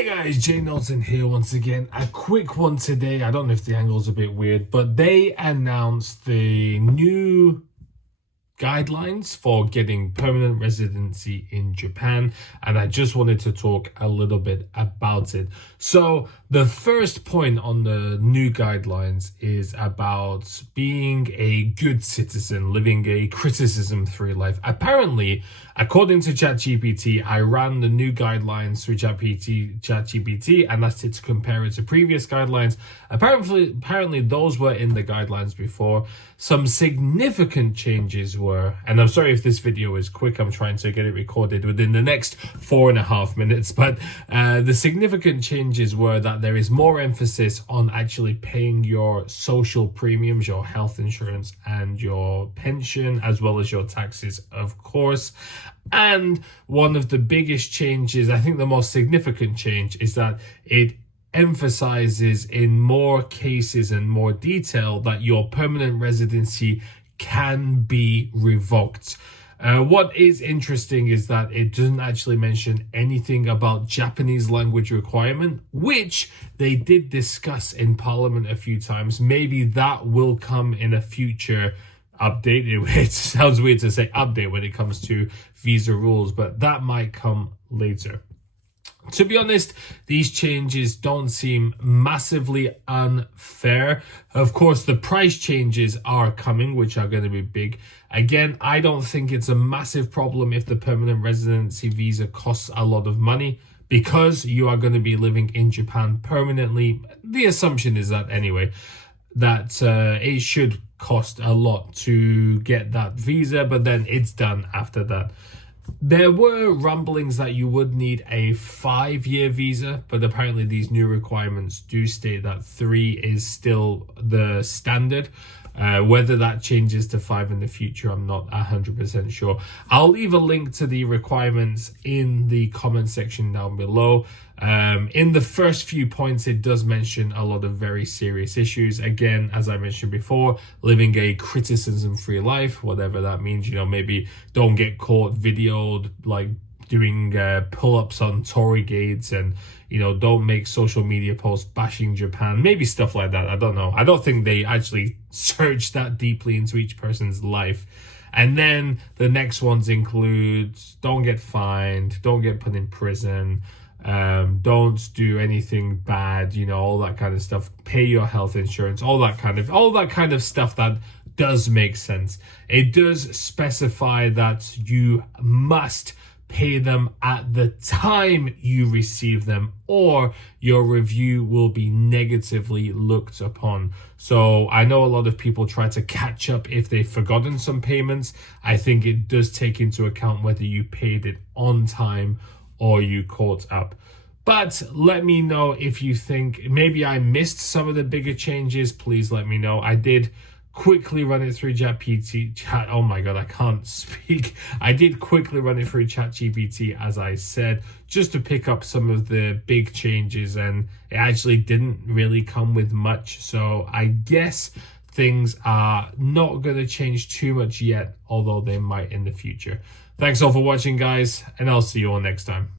Hi guys, Jay Nelson here once again. A quick one today. I don't know if the angle's a bit weird, but they announced the new guidelines for getting permanent residency in Japan, and I just wanted to talk a little bit about it. So the first point on the new guidelines is about being a good citizen, living a criticism-free life. Apparently, according to ChatGPT, I ran the new guidelines through ChatGPT and asked it to compare it to previous guidelines. Apparently those were in the guidelines before. Some significant changes were, and I'm sorry if this video is quick, I'm trying to get it recorded within the next 4.5 minutes, but the significant changes were that there is more emphasis on actually paying your social premiums, your health insurance and your pension, as well as your taxes, of course. And one of the biggest changes, I think the most significant change, is that it emphasizes in more cases and more detail that your permanent residency can be revoked. What is interesting is that it doesn't actually mention anything about Japanese language requirement, which they did discuss in Parliament a few times. Maybe that will come in a future update. It sounds weird to say update when it comes to visa rules, but that might come later. To be honest, these changes don't seem massively unfair. Of course, the price changes are coming, which are going to be big. Again, I don't think it's a massive problem if the permanent residency visa costs a lot of money, because you are going to be living in Japan permanently. The assumption is that anyway, that it should cost a lot to get that visa, but then it's done after that. There were rumblings that you would need a 5-year visa, but apparently these new requirements do state that 3 is still the standard. Whether that changes to 5 in the future, I'm not 100% sure. I'll leave a link to the requirements in the comment section down below. In the first few points, it does mention a lot of very serious issues. Again, as I mentioned before, living a criticism-free life, whatever that means. You know, maybe don't get caught videoed like doing pull-ups on Tory gates, and don't make social media posts bashing Japan, maybe stuff like that. I don't know. I don't think they actually search that deeply into each person's life. And then the next ones include don't get fined, don't get put in prison, don't do anything bad, all that kind of stuff, pay your health insurance, all that kind of stuff that does make sense. It does specify that you must pay them at the time you receive them, or your review will be negatively looked upon. So I know a lot of people try to catch up if they've forgotten some payments. I think it does take into account whether you paid it on time or you caught up. But let me know if you think maybe I missed some of the bigger changes. Please let me know. I did quickly run it through oh my god, I can't speak. I did quickly run it through ChatGPT, as I said, just to pick up some of the big changes, and it actually didn't really come with much. So I guess things are not going to change too much yet, although they might in the future. Thanks all for watching, guys, and I'll see you all next time.